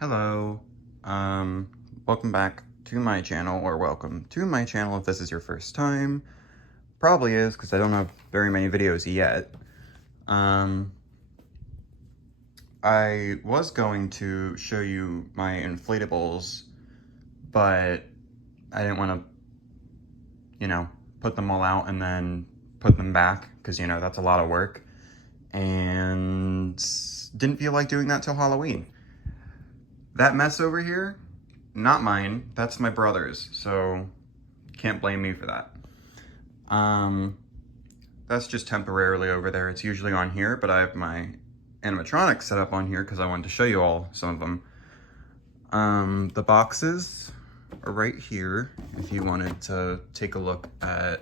Hello, welcome back to my channel, or welcome to my channel if this is your first time. Probably is, because I don't have very many videos yet. I was going to show you my inflatables, but I didn't want to, put them all out and then put them back, because, that's a lot of work. And didn't feel like doing that till Halloween. That mess over here, not mine, that's my brother's, so can't blame me for that. That's just temporarily over there. It's usually on here, but I have my animatronic set up on here because I wanted to show you all some of them. The boxes are right here if you wanted to take a look at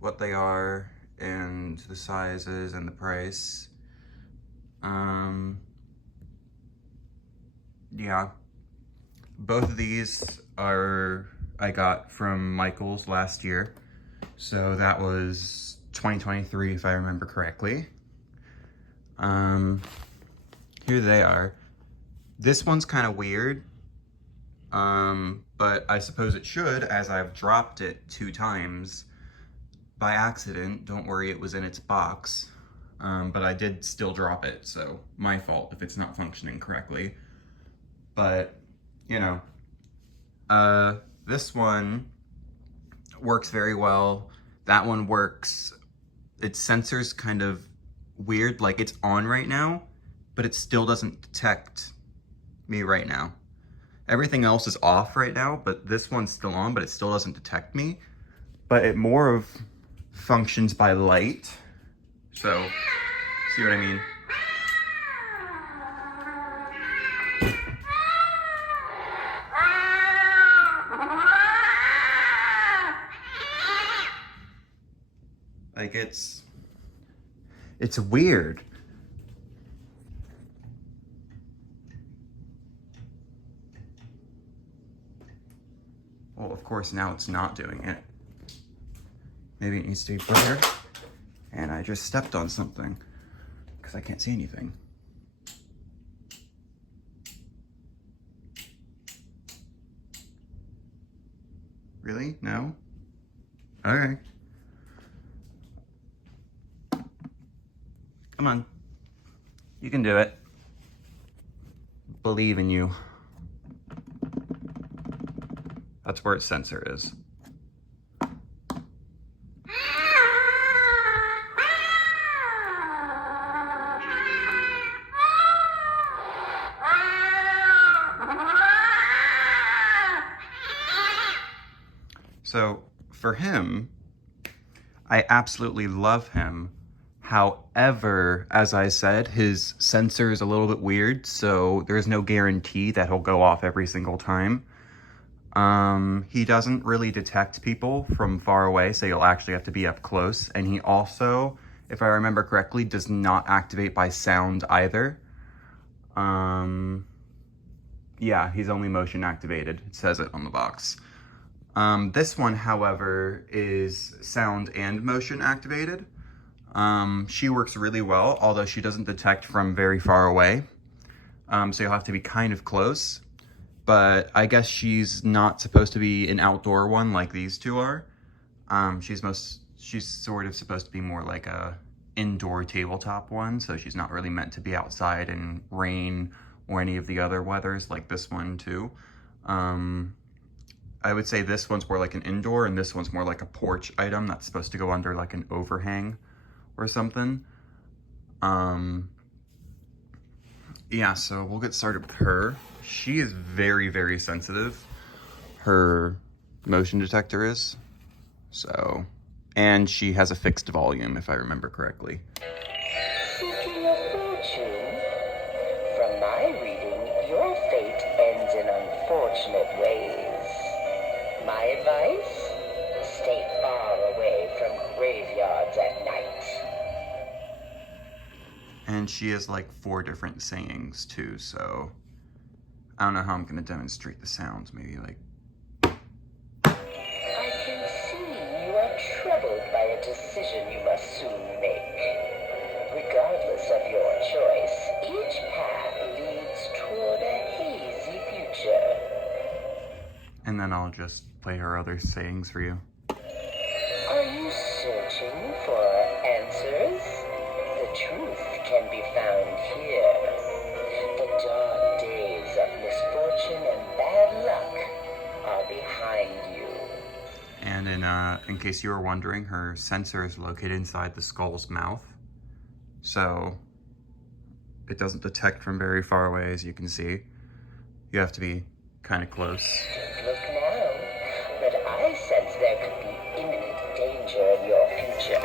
what they are and the sizes and the price. Yeah, both of these I got from Michael's last year. So that was 2023, if I remember correctly. Here they are. This one's kind of weird, but I suppose it should, as I've dropped it 2 times by accident. Don't worry, it was in its box, but I did still drop it, so my fault if it's not functioning correctly. But, this one works very well. That one works. Its sensor's kind of weird, like it's on right now, but it still doesn't detect me right now. Everything else is off right now, but this one's still on, but it still doesn't detect me. But it more of functions by light. So, see what I mean? Like it's weird. Well, of course, now it's not doing it. Maybe it needs to be brighter. And I just stepped on something because I can't see anything. Really? No? Okay. Come on. You can do it. Believe in you. That's where its sensor is. So for him, I absolutely love him. However, as I said, his sensor is a little bit weird, so there's no guarantee that he'll go off every single time. He doesn't really detect people from far away, so you'll actually have to be up close. And he also, if I remember correctly, does not activate by sound either. Yeah, he's only motion activated. It says it on the box. This one, however, is sound and motion activated. She works really well, although she doesn't detect from very far away. So you'll have to be kind of close. But I guess she's not supposed to be an outdoor one like these two are. She's sort of supposed to be more like a indoor tabletop one, so she's not really meant to be outside in rain or any of the other weathers like this one too. I would say this one's more like an indoor, and this one's more like a porch item that's supposed to go under like an overhang or something. Yeah, so we'll get started with her. She is very, very sensitive. Her motion detector is. So, and she has a fixed volume, if I remember correctly. Seeking a fortune? From my reading, your fate ends in unfortunate ways. My advice? Stay far away from graveyards at night. And she has like 4 different sayings too, so I don't know how I'm gonna demonstrate the sounds. Maybe like... I can see you are troubled by a decision you must soon make. Regardless of your choice, each path leads toward a And then I'll just play her other sayings for you. Are you searching for answers? The truth can be found here. The dark days of misfortune and bad luck are behind you. And in case you were wondering, her sensor is located inside the skull's mouth. So it doesn't detect from very far away, as you can see. You have to be kind of close. Look now, but I sense there could be imminent danger in your future.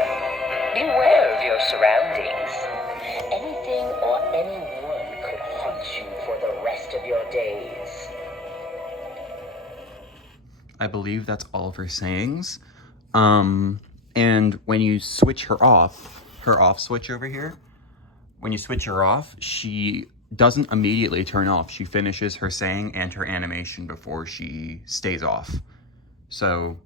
Beware of your surroundings. Anything or anyone could haunt you for the rest of your days. I believe that's all of her sayings. And when you switch her off switch over here, when you switch her off, she doesn't immediately turn off. She finishes her saying and her animation before she stays off. So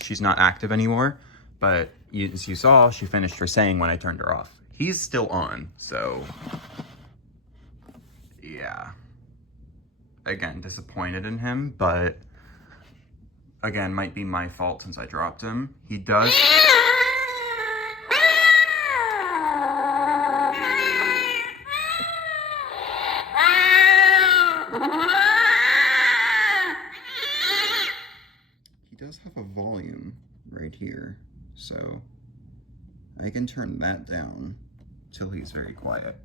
she's not active anymore, but as you saw, she finished her saying when I turned her off. He's still on, so yeah. Again, disappointed in him, but again, might be my fault since I dropped him. He does... He does have a volume right here, so I can turn that down till he's very quiet.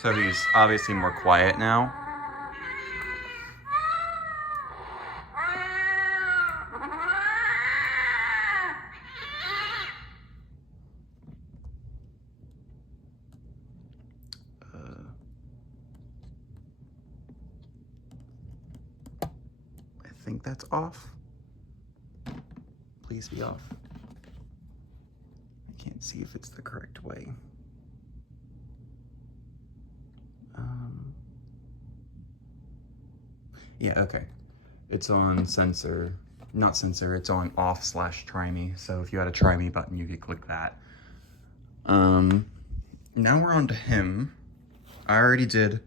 So he's obviously more quiet now. I think that's off. Please be off. I can't see if it's the correct way. Yeah, okay. It's on sensor, not sensor, it's on off/try me. So if you had a try me button, you could click that. Now we're on to him. I already did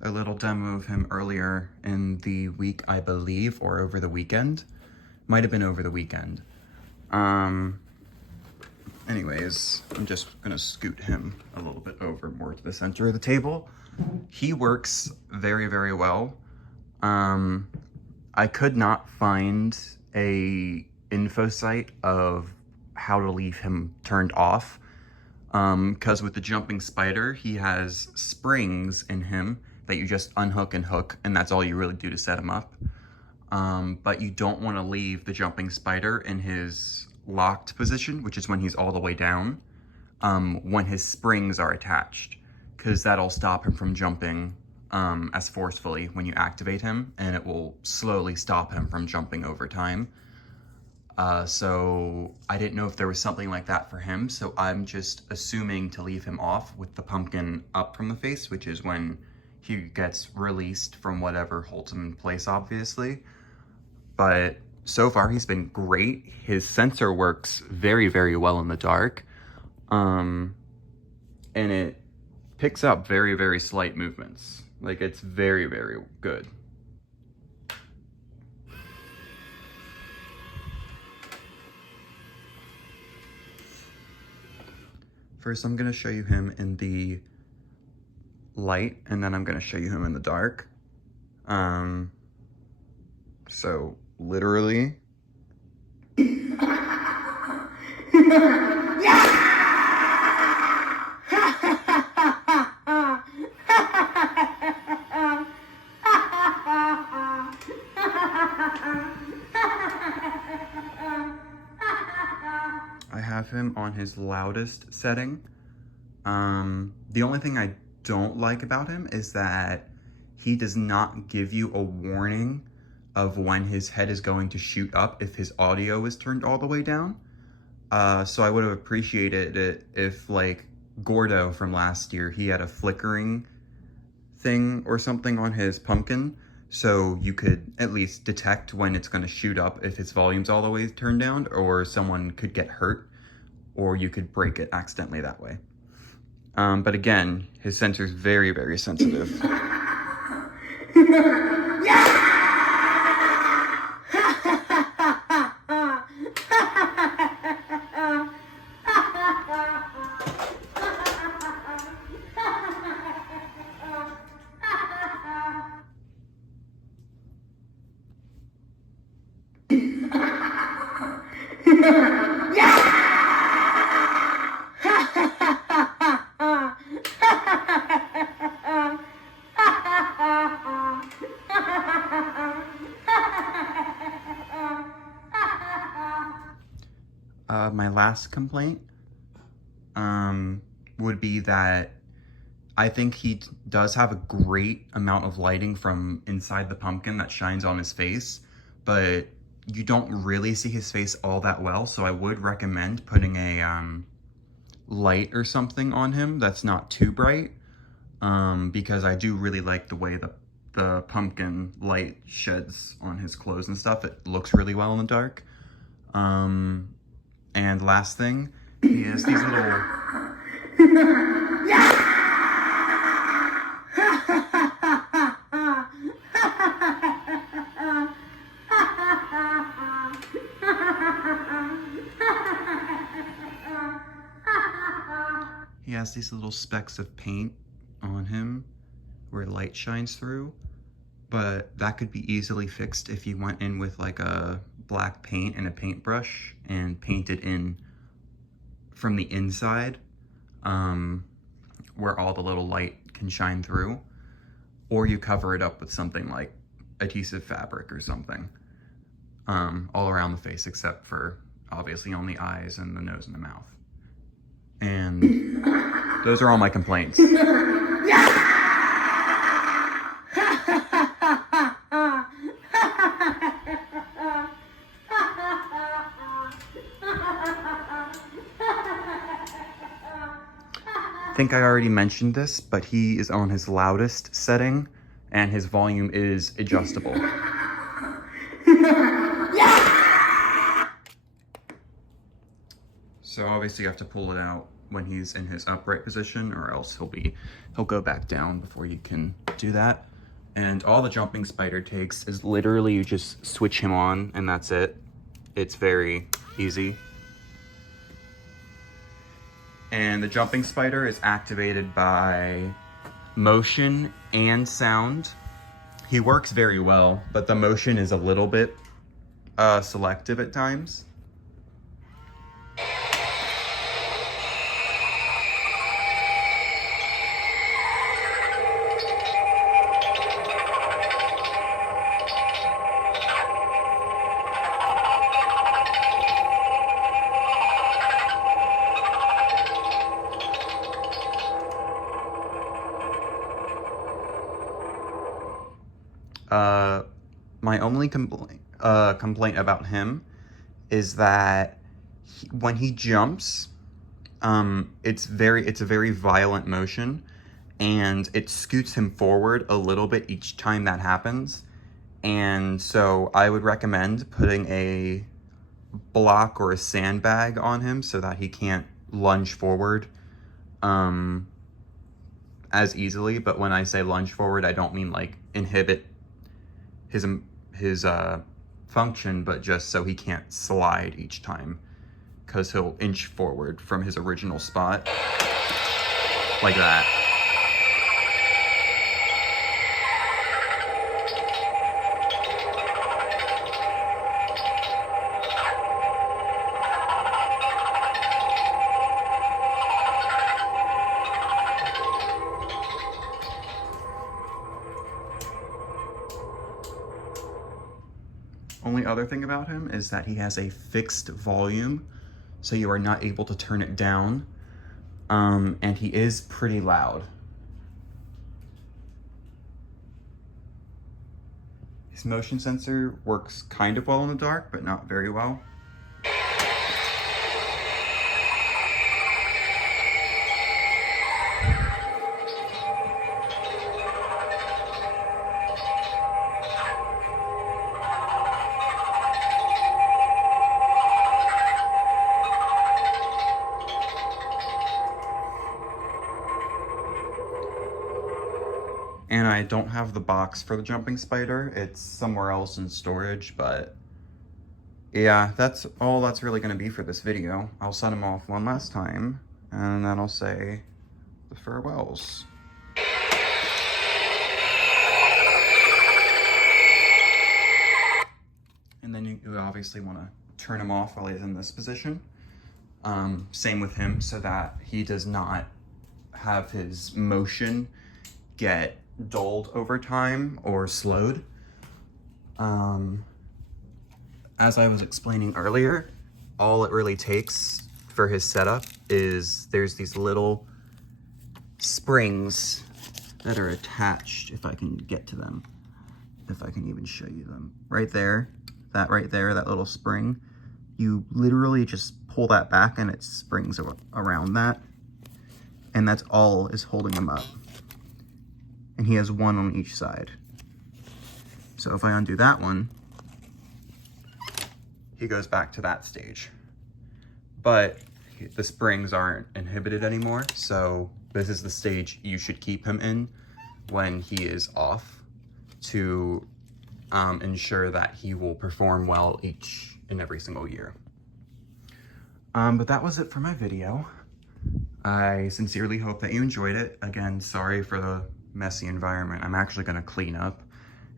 a little demo of him earlier in the week, I believe, or over the weekend. Might have been over the weekend. Anyways, I'm just gonna scoot him a little bit over more to the center of the table. He works very, very well. I could not find a info site of how to leave him turned off. Because with the jumping spider, he has springs in him that you just unhook and hook, and that's all you really do to set him up. But you don't want to leave the jumping spider in his locked position, which is when he's all the way down, when his springs are attached, because that'll stop him from jumping as forcefully when you activate him, and it will slowly stop him from jumping over time. So I didn't know if there was something like that for him, so I'm just assuming to leave him off with the pumpkin up from the face, which is when he gets released from whatever holds him in place, obviously. But so far he's been great. His sensor works very, very well in the dark. And it picks up very, very slight movements. Like, it's very, very good. First, I'm going to show you him in the light, and then I'm going to show you him in the dark. So, literally... I have him on his loudest setting. The only thing I don't like about him is that he does not give you a warning of when his head is going to shoot up if his audio is turned all the way down. So I would have appreciated it if, like, Gordo from last year, he had a flickering thing or something on his pumpkin, so you could at least detect when it's going to shoot up if its volume's all the way turned down, or someone could get hurt, or you could break it accidentally that way. But again, his sensor's very, very sensitive. My last complaint would be that I think he does have a great amount of lighting from inside the pumpkin that shines on his face, but you don't really see his face all that well, so I would recommend putting a light or something on him that's not too bright, because I do really like the way the pumpkin light sheds on his clothes and stuff. It looks really well in the dark. And last thing, he has these little... He has these little specks of paint on him where light shines through, but that could be easily fixed if you went in with like a black paint and a paintbrush and painted in from the inside, where all the little light can shine through, or you cover it up with something like adhesive fabric or something, all around the face except for obviously on the eyes and the nose and the mouth. And those are all my complaints. I think I already mentioned this, but he is on his loudest setting and his volume is adjustable. So obviously you have to pull it out when he's in his upright position, or else he'll go back down before you can do that. And all the jumping spider takes is literally you just switch him on and that's it. It's very easy. And the jumping spider is activated by motion and sound. He works very well, but the motion is a little bit selective at times. My only complaint about him is that when he jumps, it's a very violent motion, and it scoots him forward a little bit each time that happens. And so I would recommend putting a block or a sandbag on him so that he can't lunge forward as easily. But when I say lunge forward, I don't mean like inhibit his function, but just so he can't slide each time, because he'll inch forward from his original spot like that. Only other thing about him is that he has a fixed volume, so you are not able to turn it down, and he is pretty loud. His motion sensor works kind of well in the dark, but not very well. And I don't have the box for the jumping spider. It's somewhere else in storage, but yeah, that's all that's really gonna be for this video. I'll send him off one last time, and then I'll say the farewells. And then you obviously wanna turn him off while he's in this position. Same with him, so that he does not have his motion get dulled over time or slowed. As I was explaining earlier, all it really takes for his setup is there's these little springs that are attached, if I can get to them, if I can even show you them. Right there, that little spring, you literally just pull that back and it springs around that, and that's all is holding him up. And he has one on each side. So if I undo that one, he goes back to that stage. But the springs aren't inhibited anymore, so this is the stage you should keep him in when he is off, to ensure that he will perform well each and every single year. But that was it for my video. I sincerely hope that you enjoyed it. Again, sorry for the messy environment. I'm actually gonna clean up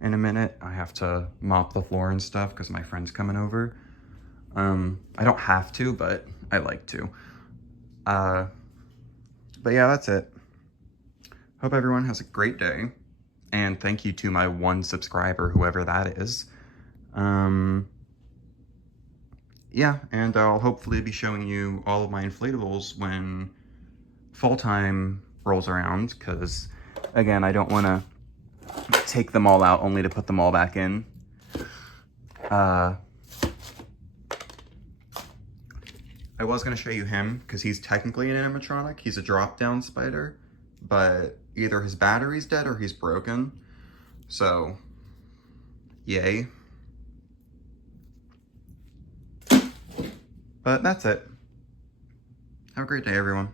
in a minute. I have to mop the floor and stuff because my friend's coming over. I don't have to, but I like to. But yeah, that's it. Hope everyone has a great day. And thank you to my 1 subscriber, whoever that is. Yeah, and I'll hopefully be showing you all of my inflatables when fall time rolls around, because again, I don't want to take them all out only to put them all back in. I was going to show you him because he's technically an animatronic. He's a drop-down spider, but either his battery's dead or he's broken. So, yay. But that's it. Have a great day, everyone.